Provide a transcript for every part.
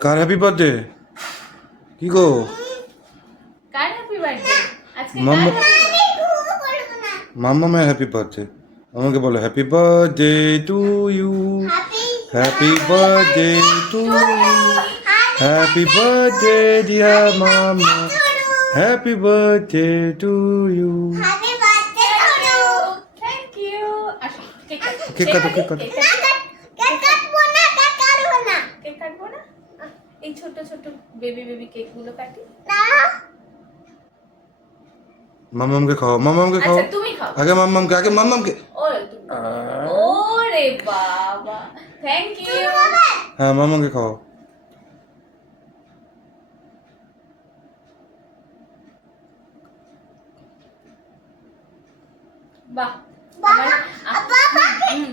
কার happy birthday? কি গো? কার happy birthday? আজকে কার মাম্মা হ্যাপি? মাম্মামের হ্যাপি বার্থডে। আমাকে বলো happy birthday to you, happy birthday to you, happy birthday dear mamma, happy birthday to you. Thank you. আসো cake কাটো। Cake কাটো, cake কাটো। কেক কাটবো না? এই ছোট ছোট বেবি বেবি কেক গুলো কাটি। মাম্মামকে খাও, মাম্মামকে খাও। আচ্ছা তুমি খাও। আগে মাম্মামকে, আগে মাম্মামকে। ওরে বাবা, থ্যাংক ইউ। হ্যাঁ মাম্মামকে খাও। বাহ,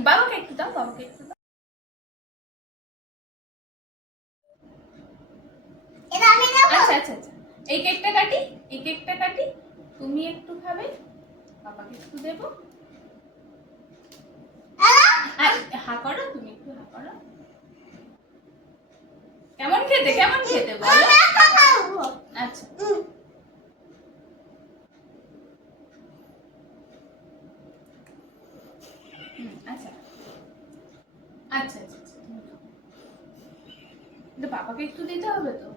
বাবাকে একটু দাও, বাবাকে একটু দাও। আচ্ছা আচ্ছা আচ্ছা, এই কেকটা কাটি, এই কেকটা কাটি। তুমি একটু খাবে, বাবাকে একটু দেবো। হা করো, তুমি একটু হা করো। কেমন খেতে, কেমন খেতে বলো? আচ্ছা আচ্ছা আচ্ছা আচ্ছা আচ্ছা, তুমি খাও। কিন্তু বাবাকে একটু দিতে হবে তো।